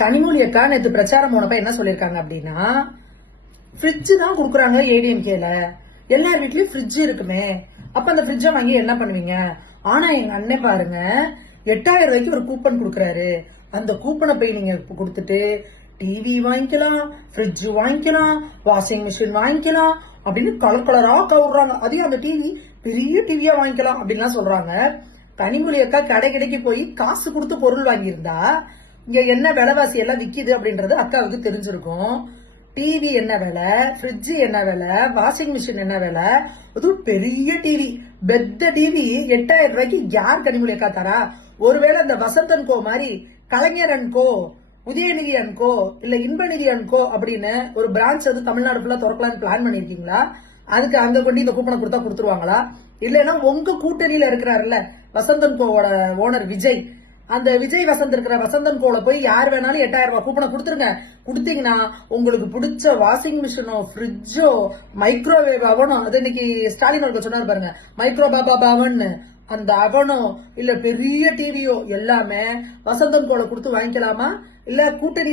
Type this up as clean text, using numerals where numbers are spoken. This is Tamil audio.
கனிமொழி அக்கா நேற்று பிரச்சாரம் போனப்ப என்ன சொல்லிருக்காங்க அப்படின்னா, ஃப்ரிட்ஜ் தான் குடுக்குறாங்க ஏடிஎம்கேல, எல்லார் வீட்லயும் ஃப்ரிட்ஜ் இருக்குமே, அப்ப அந்த ஃப்ரிட்ஜை வாங்கி என்ன பண்ணுவீங்க? ஆனா எங்க அண்ணன் பாருங்க 8000 ரூபாய்க்கு ஒரு கூப்பன் கொடுக்குறாரு. அந்த கூப்பனை போய் நீங்க கொடுத்துட்டு டிவி வாங்கிக்கலாம், ஃப்ரிட்ஜ் வாங்கிக்கலாம், வாஷிங் மிஷின் வாங்கிக்கலாம் அப்படின்னு கலர் கலரா கவுறாங்க. அதையும் அந்த டிவி பெரிய டிவியா வாங்கிக்கலாம் அப்படின்லாம் சொல்றாங்க. கனிமொழி அக்கா கடைக்கு போய் காசு கொடுத்து பொருள் வாங்கியிருந்தா இங்க என்ன விலைவாசி எல்லாம் விக்குது அப்படின்றது அக்காவுக்கு தெரிஞ்சிருக்கும். டிவி என்ன விலை, ஃப்ரிட்ஜ் என்ன விலை, வாஷிங் மிஷின் என்ன விலை, அதுவும் பெரிய டிவி, பெத்த டிவி 8000 ரூபாய்க்கு யார் கனிமொழி அக்கா தரா? ஒருவேளை இந்த வசந்தன் கோ மாதிரி கலைஞர் அண்ட் கோ, உதயநிதி அண்ட் கோ, இல்ல இன்பநிதி அண்ட் கோ அப்படின்னு ஒரு பிரான்ச் வந்து தமிழ்நாடு ஃபுல்லா திறக்கலான்னு பிளான் பண்ணிருக்கீங்களா? அதுக்கு அங்க கொண்டு இந்த கூப்பனை கொடுத்தா கொடுத்துருவாங்களா? இல்லைன்னா உங்க கூட்டணியில இருக்கிறாருல்ல வசந்தன் கோவோட ஓனர் விஜய், அந்த விஜய் வசந்த் இருக்கிற வசந்தன் கோல போய் யார் வேணாலும் 8000 ரூபாய் கூப்பனை கொடுத்துருங்க. கொடுத்தீங்கன்னா உங்களுக்கு பிடிச்ச வாஷிங் மிஷினோ, ஃப்ரிட்ஜோ, மைக்ரோவேவ் அவனோ, அது இன்னைக்கு ஸ்டாலின் அவர்கள் சொன்னார் பாருங்க, மைக்ரோ பாபா பவன், அந்த அவனோ இல்ல பெரிய டிவியோ எல்லாமே வசந்தன் கோல கொடுத்து வாங்கிக்கலாமா? இல்ல கூட்டணி